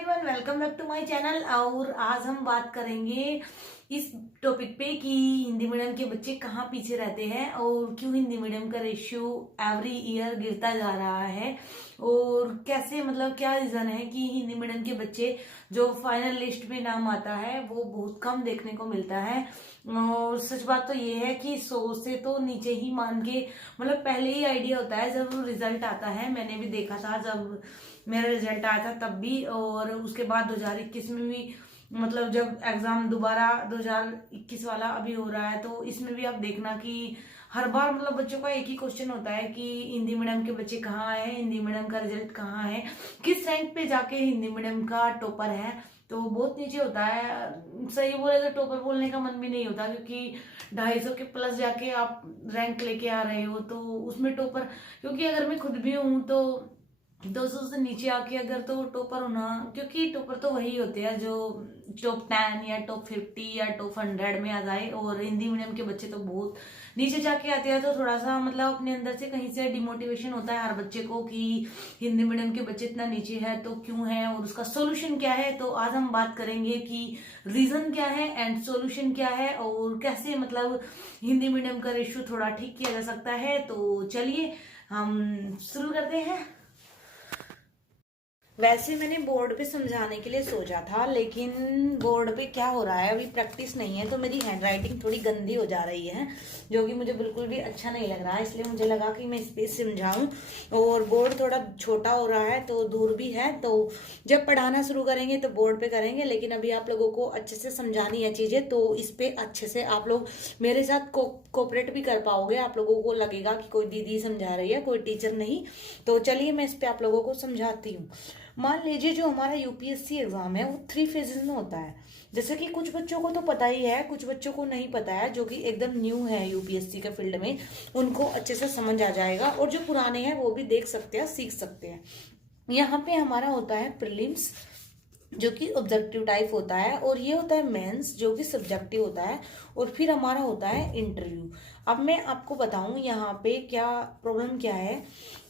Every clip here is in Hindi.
Everyone, welcome back to my channel. और आज हम बात करेंगे इस टॉपिक पे कि हिंदी मीडियम के बच्चे कहाँ पीछे रहते हैं और क्यों हिंदी मीडियम का रेशियो एवरी ईयर गिरता जा रहा है और कैसे, मतलब क्या रीजन है कि हिंदी मीडियम के बच्चे जो फाइनल लिस्ट में नाम आता है वो बहुत कम देखने को मिलता है। और सच बात तो ये है कि 100 से तो नीचे ही मान के, मतलब पहले ही आइडिया होता है जब रिजल्ट आता है। मैंने भी देखा था जब मेरा रिजल्ट आया था तब भी, और उसके बाद 2021 में भी, मतलब जब एग्जाम दोबारा 2021 वाला अभी हो रहा है तो इसमें भी आप देखना कि हर बार मतलब बच्चों का एक ही क्वेश्चन होता है कि हिंदी मीडियम के बच्चे कहाँ हैं, हिंदी मीडियम का रिजल्ट कहाँ है, किस रैंक पे जाके हिंदी मीडियम का टॉपर है। तो बहुत नीचे होता है। सही बोले तो टॉपर बोलने का मन भी नहीं होता, क्योंकि 250 के प्लस जाके आप रैंक लेके आ रहे हो तो उसमें टॉपर, क्योंकि अगर मैं खुद भी हूँ तो 200 से नीचे आके अगर तो टॉपर होना, क्योंकि टॉपर तो वही होते हैं जो टॉप 10 या टॉप 50 या टॉप 100 में आ जाए, और हिंदी मीडियम के बच्चे तो बहुत नीचे जाके आते हैं। तो थोड़ा सा मतलब अपने अंदर से कहीं से डिमोटिवेशन होता है हर बच्चे को कि हिंदी मीडियम के बच्चे इतना नीचे है तो क्यों है और उसका सोल्यूशन क्या है। तो आज हम बात करेंगे कि रीजन क्या है एंड सोल्यूशन क्या है और कैसे मतलब हिंदी मीडियम का रेशियो थोड़ा ठीक किया जा सकता है। तो चलिए हम शुरू करते हैं। वैसे मैंने बोर्ड पे समझाने के लिए सोचा था, लेकिन बोर्ड पे क्या हो रहा है, अभी प्रैक्टिस नहीं है तो मेरी हैंडराइटिंग थोड़ी गंदी हो जा रही है, जो कि मुझे बिल्कुल भी अच्छा नहीं लग रहा है। इसलिए मुझे लगा कि मैं इस पे समझाऊं, और बोर्ड थोड़ा छोटा हो रहा है तो दूर भी है, तो जब पढ़ाना शुरू करेंगे तो बोर्ड पे करेंगे। लेकिन अभी आप लोगों को अच्छे से समझानी है चीज़ें, तो इस पे अच्छे से आप लोग मेरे साथ कोऑपरेट भी कर पाओगे। आप लोगों को लगेगा कि कोई दीदी समझा रही है, कोई टीचर नहीं। तो चलिए मैं इस पे आप लोगों को समझाती हूँ। मान लीजिए जो हमारा यूपीएससी एग्जाम है वो 3 फेजेस में होता है। जैसे कि कुछ बच्चों को तो पता ही है, कुछ बच्चों को नहीं पता है, जो कि एकदम न्यू है यूपीएससी के फील्ड में, उनको अच्छे से समझ आ जाएगा। और जो पुराने हैं वो भी देख सकते हैं, सीख सकते हैं। यहाँ पे हमारा होता है प्रीलिम्स, जो कि ऑब्जेक्टिव टाइप होता है, और ये होता है मेंस जो कि सब्जेक्टिव होता है, और फिर हमारा होता है इंटरव्यू। अब मैं आपको बताऊं यहाँ पे क्या प्रॉब्लम क्या है।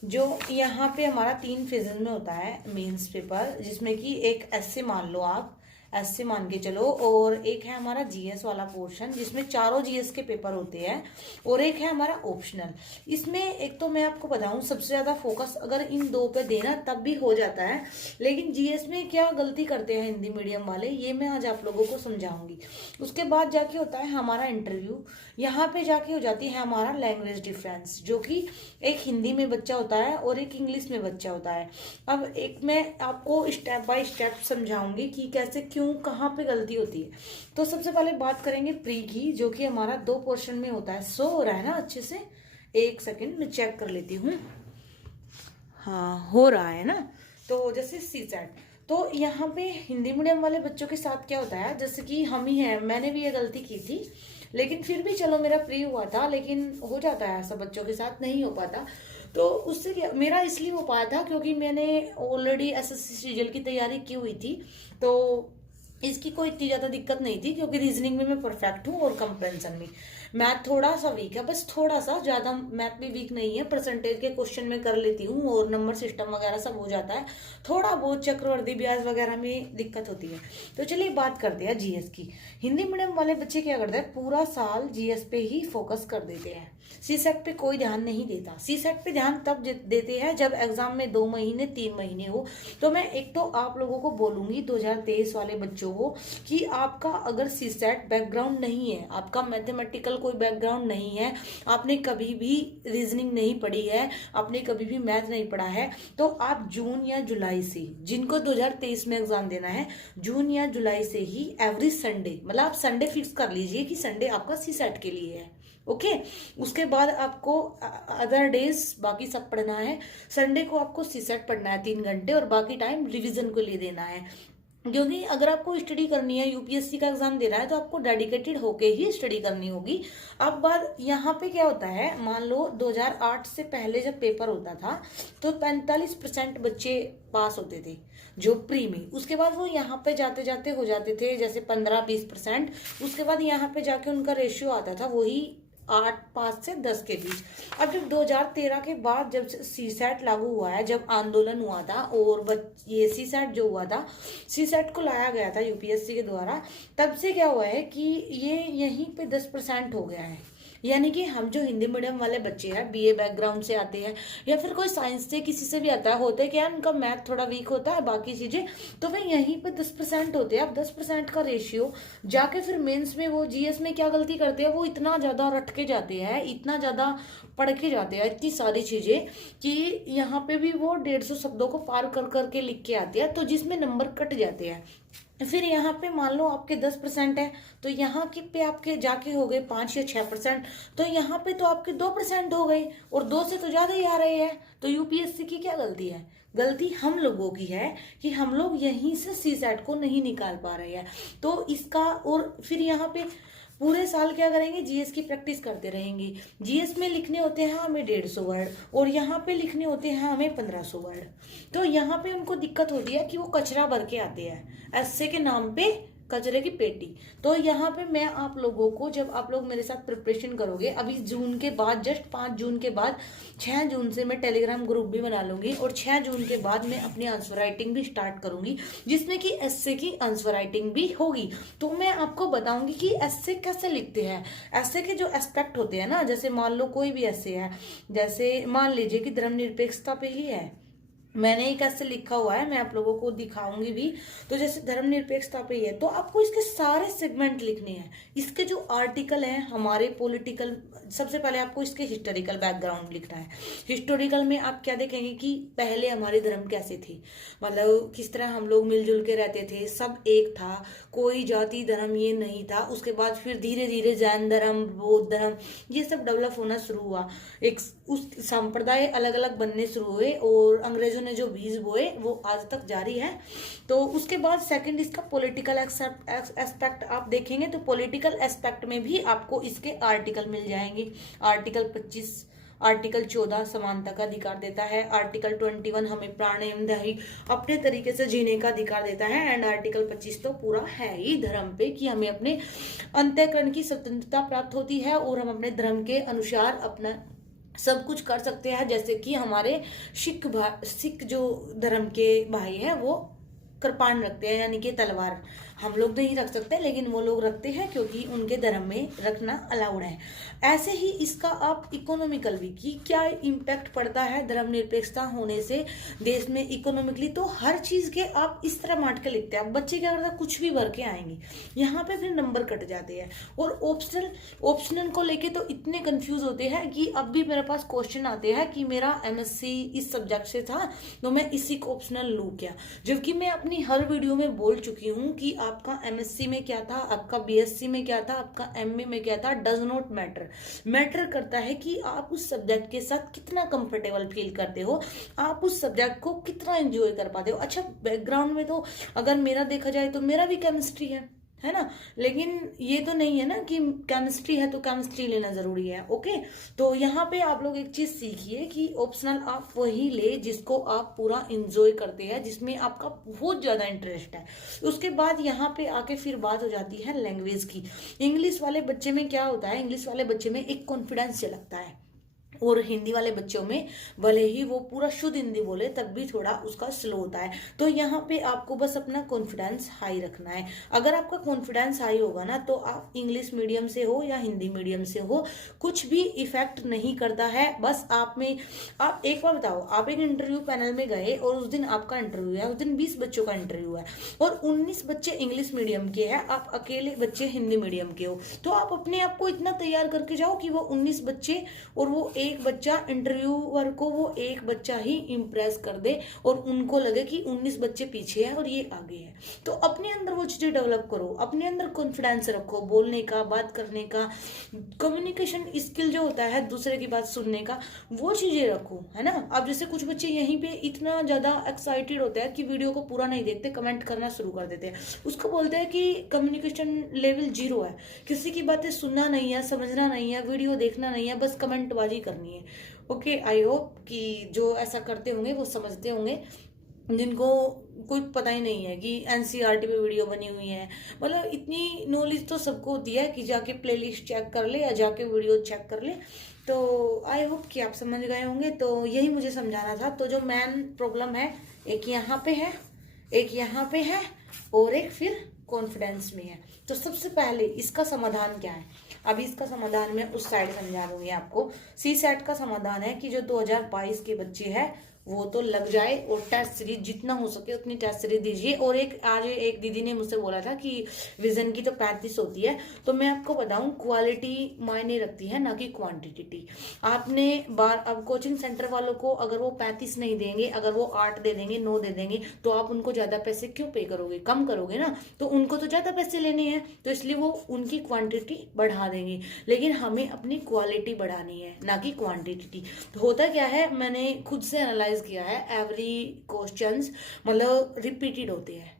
जो यहाँ पे हमारा 3 फेजेस में होता है मेंस पेपर, जिसमें कि एक ऐसे मान लो, आप ऐसे मान के चलो, और एक है हमारा जीएस वाला पोर्शन जिसमें चारों जीएस के पेपर होते हैं, और एक है हमारा ऑप्शनल। इसमें एक तो मैं आपको बताऊं सबसे ज्यादा फोकस अगर इन दो पे देना तब भी हो जाता है, लेकिन जीएस में क्या गलती करते हैं हिंदी मीडियम वाले, ये मैं आज आप लोगों को समझाऊंगी। उसके बाद जाके होता है हमारा इंटरव्यू। यहाँ पे जाके हो जाती है हमारा लैंग्वेज डिफरेंस, जो कि एक हिंदी में बच्चा होता है और एक इंग्लिश में बच्चा होता है। अब एक मैं आपको स्टेप बाय स्टेप समझाऊंगी कि कैसे क्यों कहाँ पे गलती होती है। तो सबसे पहले बात करेंगे प्री की, जो कि हमारा 2 पोर्शन में होता है। शो हो रहा है ना अच्छे से? एक सेकेंड मैं चेक कर लेती हूँ। हाँ, हो रहा है ना? तो जैसे सी सेट, तो यहाँ पे हिंदी मीडियम वाले बच्चों के साथ क्या होता है, जैसे कि हम ही हैं, मैंने भी ये गलती की थी, लेकिन फिर भी चलो मेरा प्री हुआ था, लेकिन हो जाता है ऐसा, बच्चों के साथ नहीं हो पाता। तो उससे क्या, मेरा इसलिए हो पाया था क्योंकि मैंने ऑलरेडी एसएससी सीजीएल की तैयारी की हुई थी, तो इसकी कोई इतनी ज़्यादा दिक्कत नहीं थी, क्योंकि रीजनिंग में मैं परफेक्ट हूँ और कंप्रेंशन में मैथ थोड़ा सा वीक है, बस थोड़ा सा, ज़्यादा मैथ भी वीक नहीं है। परसेंटेज के क्वेश्चन में कर लेती हूँ और नंबर सिस्टम वगैरह सब हो जाता है, थोड़ा बहुत चक्रवर्ती ब्याज वगैरह में दिक्कत होती है। तो चलिए बात करते हैं जीएस की। हिंदी मीडियम वाले बच्चे क्या करते हैं, पूरा साल जीएस पे ही फोकस कर देते हैं, सी सेट पे कोई ध्यान नहीं देता। सी सेट पे ध्यान तब देते हैं जब एग्जाम में 2 महीने 3 महीने हो। तो मैं एक तो आप लोगों को बोलूंगी 2023 वाले बच्चों को कि आपका अगर सी सेट बैकग्राउंड नहीं है, आपका मैथमेटिकल कोई बैकग्राउंड नहीं है, आपने कभी भी रीजनिंग नहीं पढ़ी है, आपने कभी भी मैथ नहीं पढ़ा है, तो आप जून या जुलाई से, जिनको 2023 में एग्जाम देना है, जून या जुलाई से ही एवरी संडे, मतलब आप संडे फिक्स कर लीजिए कि संडे आपका सी सेट के लिए है। ओके, उसके बाद आपको अदर डेज बाकी सब पढ़ना है। संडे को आपको सी सेट पढ़ना है 3 घंटे, और बाकी टाइम रिवीजन के लिए देना है। क्योंकि अगर आपको स्टडी करनी है, यूपीएससी का एग्जाम देना है, तो आपको डेडिकेटेड होके ही स्टडी करनी होगी। अब बात यहाँ पे क्या होता है, मान लो 2008 से पहले जब पेपर होता था तो 45% बच्चे पास होते थे जो प्री में, उसके बाद वो यहाँ पे जाते जाते हो जाते थे जैसे 15-20%। उसके बाद यहाँ पे जाके उनका रेशियो आता था वही 5 से 10 के बीच। अब जब 2013 के बाद जब सीसैट लागू हुआ है, जब आंदोलन हुआ था और ये सीसैट जो हुआ था, सीसैट को लाया गया था यूपीएससी के द्वारा, तब से क्या हुआ है कि ये यहीं पे 10% हो गया है। यानी कि हम जो हिंदी मीडियम वाले बच्चे हैं, बीए बैकग्राउंड से आते हैं या फिर कोई साइंस से किसी से भी आता है, होते क्या है उनका मैथ थोड़ा वीक होता है, बाकी चीजें तो वे यहीं पे 10% होते हैं। अब 10% का रेशियो जाके फिर मेंस में वो जीएस में क्या गलती करते हैं, वो इतना ज्यादा रट के जाते हैं, इतना ज्यादा पढ़ के जाते हैं इतनी सारी चीजें कि यहाँ पे भी वो 150 शब्दों को पार कर करके लिख के आते हैं, तो जिसमें नंबर कट जाते हैं। फिर यहाँ पे मान लो आपके 10% है, तो यहाँ की पे आपके जाके हो गए 5 या 6%, तो यहाँ पे तो आपके 2% हो गए, और 2 से तो ज्यादा ही आ रहे हैं। तो यूपीएससी की क्या गलती है? गलती हम लोगों की है कि हम लोग यहीं से सीसैट को नहीं निकाल पा रहे हैं। तो इसका, और फिर यहाँ पे पूरे साल क्या करेंगे, जीएस की प्रैक्टिस करते रहेंगे। जीएस में लिखने होते हैं हमें 150 वर्ड, और यहाँ पे लिखने होते हैं हमें 1500 वर्ड। तो यहाँ पे उनको दिक्कत होती है कि वो कचरा भर के आते हैं, एस्से के नाम पे कचरे की पेटी। तो यहाँ पे मैं आप लोगों को, जब आप लोग मेरे साथ प्रिपरेशन करोगे, अभी जून के बाद, जस्ट 5 जून के बाद 6 जून से मैं टेलीग्राम ग्रुप भी बना लूंगी, और 6 जून के बाद मैं अपनी आंसर राइटिंग भी स्टार्ट करूंगी, जिसमें कि एस्से की आंसर राइटिंग भी होगी। तो मैं आपको बताऊंगी कि एस्से कैसे लिखते हैं, एस्से के जो एस्पेक्ट होते हैं ना, जैसे मान लो कोई भी एस्से है, जैसे मान लीजिए कि धर्मनिरपेक्षता पे ही है, मैंने एक ऐसे लिखा हुआ है, मैं आप लोगों को दिखाऊंगी भी। तो जैसे धर्मनिरपेक्षता पे ही है, तो आपको इसके सारे सेगमेंट लिखने हैं, इसके जो आर्टिकल हैं हमारे पॉलिटिकल, सबसे पहले आपको इसके हिस्टोरिकल बैकग्राउंड लिखना है। हिस्टोरिकल में आप क्या देखेंगे कि पहले हमारे धर्म कैसे थे, मतलब किस तरह हम लोग मिलजुल के रहते थे, सब एक था, कोई जाति धर्म ये नहीं था। उसके बाद फिर धीरे धीरे जैन धर्म, बौद्ध धर्म, ये सब डेवलप होना शुरू हुआ, एक उस संप्रदाय अलग अलग बनने शुरू हुए, और अंग्रेजों ने जो बीज बोए वो आज तक जारी है। तो उसके बाद सेकंड इसका पॉलिटिकल एस्पेक्ट आप देखेंगे, तो पॉलिटिकल एस्पेक्ट में भी आपको इसके आर्टिकल मिल जाएंगे। आर्टिकल 25, आर्टिकल 14 समानता का अधिकार देता है, आर्टिकल 21 हमें प्राण एवं दही अपने तरीके से जीने का अधिकार देता है, एंड आर्टिकल 25 तो पूरा है ही धर्म पे कि हमें अपने अंतःकरण की स्वतंत्रता प्राप्त होती है, और हम अपने धर्म के अनुसार अपना सब कुछ कर सकते हैं। जैसे कि हमारे सिख जो धर्म के भाई हैं वो कृपाण रखते हैं, यानी कि तलवार। हम लोग नहीं रख सकते, लेकिन वो लोग रखते हैं क्योंकि उनके धर्म में रखना अलाउड है। ऐसे ही इसका आप इकोनॉमिकल भी, कि क्या इम्पैक्ट पड़ता है धर्मनिरपेक्षता होने से देश में इकोनॉमिकली, तो हर चीज के आप इस तरह बांट के लिखते हैं। बच्चे क्या करते हैं, कुछ भी भर के आएंगे, यहाँ पे फिर नंबर कट जाते हैं। और ऑप्शनल को लेके तो इतने कंफ्यूज होते हैं कि अब भी मेरे पास क्वेश्चन आते हैं कि मेरा एमएससी इस सब्जेक्ट से था, तो मैं इसी को ऑप्शनल लूँ क्या, जबकि मैं अपनी हर वीडियो में बोल चुकी हूँ कि आपका एमएससी में क्या था, आपका बीएससी में क्या था, आपका एमए में क्या था, डज नॉट मैटर। मैटर करता है कि आप उस सब्जेक्ट के साथ कितना कंफर्टेबल फील करते हो, आप उस सब्जेक्ट को कितना एंजॉय कर पाते हो। अच्छा, बैकग्राउंड में तो अगर मेरा देखा जाए तो मेरा भी केमिस्ट्री है ना, लेकिन ये तो नहीं है ना कि केमिस्ट्री है तो केमिस्ट्री लेना जरूरी है। ओके, तो यहाँ पे आप लोग एक चीज सीखिए कि ऑप्शनल आप वही ले जिसको आप पूरा एंजॉय करते हैं, जिसमें आपका बहुत ज्यादा इंटरेस्ट है। उसके बाद यहाँ पे आके फिर बात हो जाती है लैंग्वेज की। इंग्लिश वाले बच्चे में क्या होता है, इंग्लिश वाले बच्चे में एक कॉन्फिडेंस झलकता है, और हिंदी वाले बच्चों में भले ही वो पूरा शुद्ध हिंदी बोले तब भी थोड़ा उसका स्लो होता है। तो यहाँ पे आपको बस अपना कॉन्फिडेंस हाई रखना है। अगर आपका कॉन्फिडेंस हाई होगा ना, तो आप इंग्लिश मीडियम से हो या हिंदी मीडियम से हो, कुछ भी इफेक्ट नहीं करता है। बस आप में, आप एक बार बताओ, आप एक इंटरव्यू पैनल में गए और उस दिन आपका इंटरव्यू है, उस दिन 20 बच्चों का इंटरव्यू है और 19 बच्चे इंग्लिश मीडियम के हैं, आप अकेले बच्चे हिंदी मीडियम के हो, तो आप अपने आप को इतना तैयार करके जाओ कि वो 19 बच्चे और वो एक बच्चा, इंटरव्यूअर को वो एक बच्चा ही इंप्रेस कर दे और उनको लगे कि 19 बच्चे पीछे हैं और ये आगे है। तो अपने अंदर वो चीजें डेवलप करो, अपने अंदर कॉन्फिडेंस रखो, बोलने का, बात करने का, कम्युनिकेशन स्किल जो होता है, दूसरे की बात सुनने का, वो चीजें रखो, है ना। अब जैसे कुछ बच्चे यहीं पे इतना ज्यादा एक्साइटेड होते हैं कि वीडियो को पूरा नहीं देखते, कमेंट करना शुरू कर देते हैं। उसको बोलते हैं कि कम्युनिकेशन लेवल 0 है, किसी की बातें सुनना नहीं है, समझना नहीं है, वीडियो देखना नहीं है, बस कमेंटबाजी करनी है। ओके, आई होप कि जो ऐसा करते होंगे वो समझते होंगे। जिनको कोई पता ही नहीं है कि एनसीईआरटी पे वीडियो बनी हुई है। मतलब इतनी नॉलेज तो सबको होती है कि जाके प्लेलिस्ट चेक कर ले या जाके वीडियो चेक कर ले। तो आई होप कि आप समझ गए होंगे। तो यही मुझे समझाना था। तो जो मेन प्रॉब्लम है, एक यहाँ पे है, एक यहाँ पे है, और एक फिर कॉन्फिडेंस में है। तो सबसे पहले इसका समाधान क्या है? अभी इसका समाधान मैं उस साइड समझा दूंगी आपको। सी सेट का समाधान है कि जो 2022 के बच्चे हैं वो तो लग जाए और टेस्ट सीरीज जितना हो सके उतनी टेस्ट सीरीज दीजिए। और आज एक दीदी ने मुझसे बोला था कि विजन की तो 35 होती है। तो मैं आपको बताऊं, क्वालिटी मायने रखती है, ना कि क्वांटिटी। आपने अब कोचिंग सेंटर वालों को अगर वो 35 नहीं देंगे, अगर वो 8 दे देंगे, 9 दे देंगे, तो आप उनको ज्यादा पैसे क्यों पे करोगे? कम करोगे ना। तो उनको तो ज्यादा पैसे लेने हैं, तो इसलिए वो उनकी क्वांटिटी बढ़ा देंगे। लेकिन हमें अपनी क्वालिटी बढ़ानी है, ना कि क्वांटिटी। तो होता क्या है, मैंने खुद से एनालाइज किया है। एवरी क्वेश्चंस मतलब रिपीटेड होते हैं।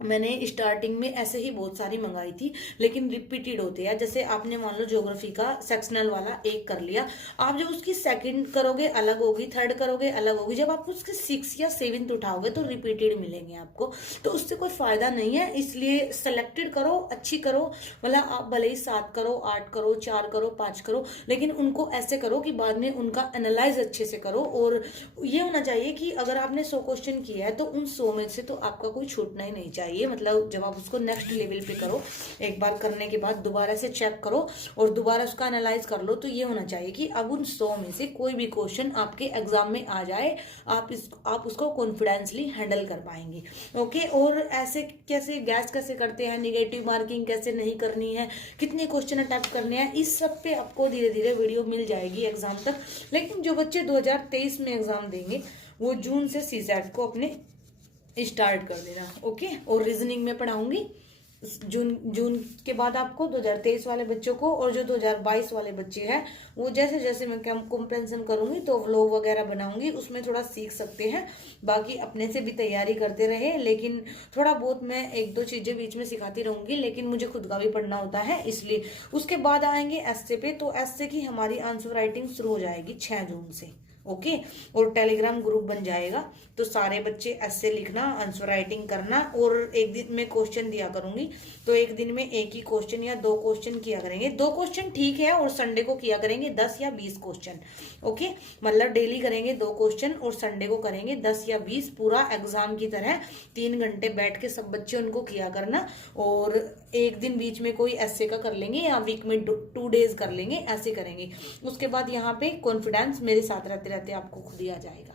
मैंने स्टार्टिंग में ऐसे ही बहुत सारी मंगाई थी, लेकिन रिपीटेड होते हैं। जैसे आपने मान लो ज्योग्राफी का सेक्शनल वाला एक कर लिया, आप जब उसकी सेकंड करोगे अलग होगी, थर्ड करोगे अलग होगी, जब आप उसके 6 या 7 उठाओगे तो रिपीटेड मिलेंगे आपको। तो उससे कोई फायदा नहीं है। इसलिए सेलेक्टेड करो, अच्छी करो। मतलब आप भले ही 7 करो, 8 करो, 4 करो, 5 करो, लेकिन उनको ऐसे करो कि बाद में उनका एनालाइज अच्छे से करो। और ये होना चाहिए कि अगर आपने 100 क्वेश्चन किया है तो उन 100 में से तो आपका कोई छूटना ही नहीं चाहिए। मतलब जब आप उसको नेक्स्ट लेवल पे करो, एक बार करने के बाद दोबारा से चेक करो और दोबारा उसका एनालाइज कर लो, तो ये होना चाहिए कि अब उन 100 में से कोई भी क्वेश्चन आपके एग्जाम में आ जाए, आप उसको कॉन्फिडेंसली हैंडल कर पाएंगे। ओके। और ऐसे कैसे गैस कैसे करते हैं, निगेटिव मार्किंग कैसे नहीं करनी है, कितने क्वेश्चन अटेम्प्ट करने हैं, इस सब पे आपको धीरे धीरे वीडियो मिल जाएगी एग्जाम तक। लेकिन जो बच्चे 2023 में एग्जाम देंगे वो जून से सीसेट को अपने स्टार्ट कर देना। ओके। और रीजनिंग में पढ़ाऊंगी जून के बाद आपको 2023 वाले बच्चों को। और जो 2022 वाले बच्चे हैं वो जैसे जैसे मैं कंपेरिजन करूंगी तो व्लॉग वगैरह बनाऊंगी, उसमें थोड़ा सीख सकते हैं। बाकी अपने से भी तैयारी करते रहे, लेकिन थोड़ा बहुत मैं 1-2 चीजें बीच में सिखाती रहूंगी, लेकिन मुझे खुद का भी पढ़ना होता है इसलिए। उसके बाद आएंगे एस्से पे। तो एस्से की हमारी आंसर राइटिंग शुरू हो जाएगी 6 जून से। ओके। और टेलीग्राम ग्रुप बन जाएगा, तो सारे बच्चे ऐसे लिखना, आंसर राइटिंग करना। और एक दिन में क्वेश्चन दिया करूंगी, तो एक दिन में एक ही क्वेश्चन या 2 क्वेश्चन किया करेंगे। 2 क्वेश्चन ठीक है, और संडे को किया करेंगे 10 या 20 क्वेश्चन। ओके। मतलब डेली करेंगे 2 क्वेश्चन और संडे को करेंगे 10 या 20, पूरा एग्जाम की तरह 3 घंटे बैठ के सब बच्चे उनको किया करना। और एक दिन बीच में कोई ऐसे का कर लेंगे, या वीक में 2 डेज कर लेंगे, ऐसे करेंगे। उसके बाद यहाँ पे कॉन्फिडेंस मेरे साथ रहते रहते आपको खुद ही आ जाएगा।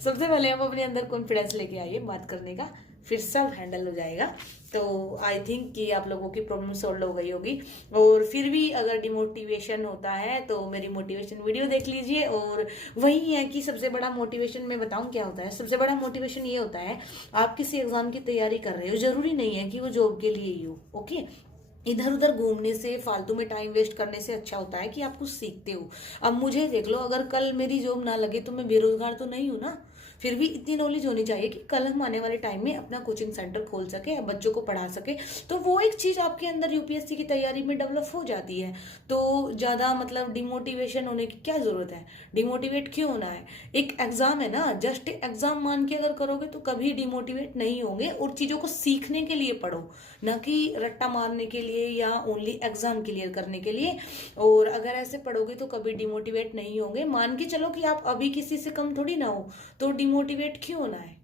सबसे पहले आप अपने अंदर कॉन्फिडेंस लेके आइए बात करने का, फिर सब हैंडल हो जाएगा। तो आई थिंक कि आप लोगों की प्रॉब्लम सॉल्व हो गई होगी। और फिर भी अगर डिमोटिवेशन होता है तो मेरी मोटिवेशन वीडियो देख लीजिए। और वही है कि सबसे बड़ा मोटिवेशन मैं बताऊं क्या होता है। सबसे बड़ा मोटिवेशन ये होता है, आप किसी एग्जाम की तैयारी कर रहे हो, जरूरी नहीं है कि वो जॉब के लिए ही हो। ओके। इधर उधर घूमने से, फालतू में टाइम वेस्ट करने से अच्छा होता है कि आप कुछ सीखते हो। अब मुझे देख लो, अगर कल मेरी जॉब ना लगे तो मैं बेरोजगार तो नहीं हूं ना। फिर भी इतनी नॉलेज होनी चाहिए कि कल हम आने वाले टाइम में अपना कोचिंग सेंटर खोल सके या बच्चों को पढ़ा सके। तो वो एक चीज आपके अंदर यूपीएससी की तैयारी में डेवलप हो जाती है। तो ज्यादा मतलब डिमोटिवेशन होने की क्या जरूरत है? डिमोटिवेट क्यों होना है? एक एग्जाम है ना, जस्ट एग्जाम मान के अगर करोगे तो कभी डिमोटिवेट नहीं होंगे। और चीजों को सीखने के लिए पढ़ो, ना कि रट्टा मारने के लिए या ओनली एग्जाम क्लियर करने के लिए। और अगर ऐसे पढ़ोगे तो कभी डिमोटिवेट नहीं होंगे। मान के चलो कि आप अभी किसी से कम थोड़ी ना हो, तो डिमोटिवेट क्यों होना है?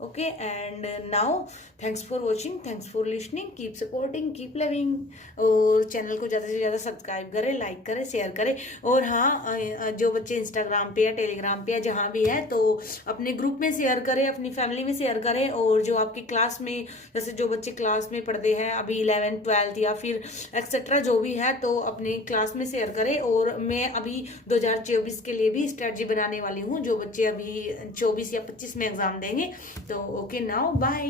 Okay. And now thanks for watching, thanks for listening, keep supporting, keep loving. और चैनल को ज़्यादा से ज़्यादा सब्सक्राइब करें, लाइक करें, शेयर करें। और हाँ, जो बच्चे इंस्टाग्राम पे या टेलीग्राम पे या जहाँ भी है, तो अपने ग्रुप में शेयर करें, अपनी फैमिली में शेयर करें। और जो आपकी क्लास में, जैसे जो बच्चे क्लास में पढ़ते हैं अभी 11th 12th या फिर एक्सेट्रा जो भी है, तो अपनी क्लास में शेयर करें। और मैं अभी 2024 के लिए भी स्ट्रेटजी बनाने वाली हूँ, जो बच्चे अभी 24 या 25 में एग्जाम देंगे। तो ओके, नाउ बाय।